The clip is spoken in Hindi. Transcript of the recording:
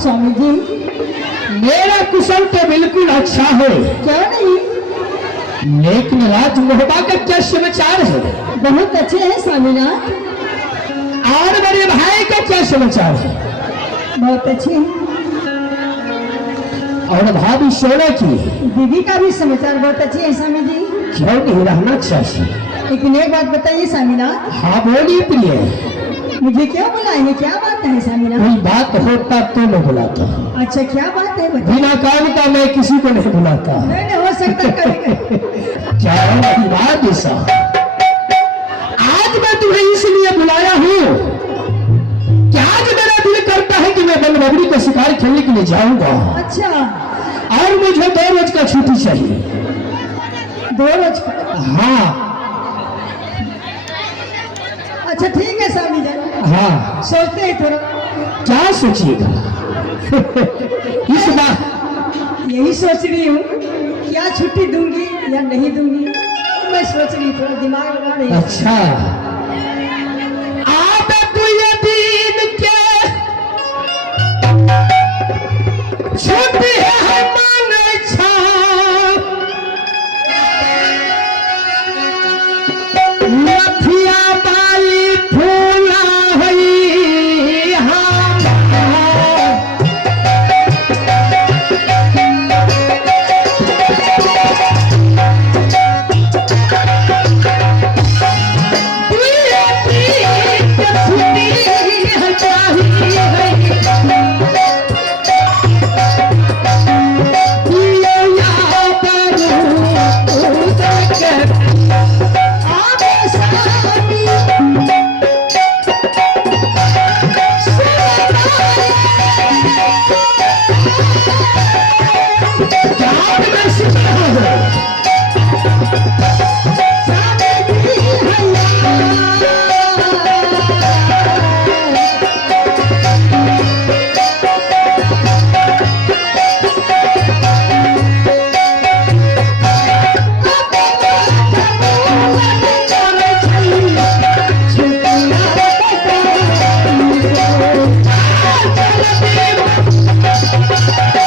स्वामी जी मेरा कुशल तो बिल्कुल अच्छा है, क्या नहीं, लेकिन राज मोहबा का क्या समाचार है? बहुत अच्छे हैं स्वामीनाथ। और मेरे भाई का क्या समाचार है? बहुत अच्छे हैं। और भाभी सोने की दीदी का भी समाचार बहुत अच्छे है स्वामी जी। क्यों नहीं रहना चाहिए? लेकिन एक बात बताइए स्वामीनाथ। हाँ बोलिए प्रिय। मुझे क्यों बुलाएंगे, क्या बात है स्वामीनाथ? कोई बात होता तो मैं बुलाता। अच्छा क्या बात है बताइए। बिना काम का मैं किसी को नहीं बुलाता। नहीं हो सकता कभी। क्या बात ऐसा? आज मैं तुम्हें इसलिए बुलाया हूँ कि आज मेरा दिल करता है कि मैं बलबगड़ी का शिकार खेलने के लिए जाऊंगा। अच्छा, और मुझे 2 रोज का छुट्टी चाहिए। 2 रोज का? हाँ अच्छा ठीक है स्वामी जी। हाँ सोचते हैं थोड़ा। क्या सोचिएगा? इस बार यही सोच रही हूँ क्या छुट्टी दूंगी या नहीं दूंगी, मैं सोच रही थोड़ा दिमाग लगा रही। अच्छा आप ये दिन के छुट्टी है माने छा लथिया बाई फूला हई हाँ है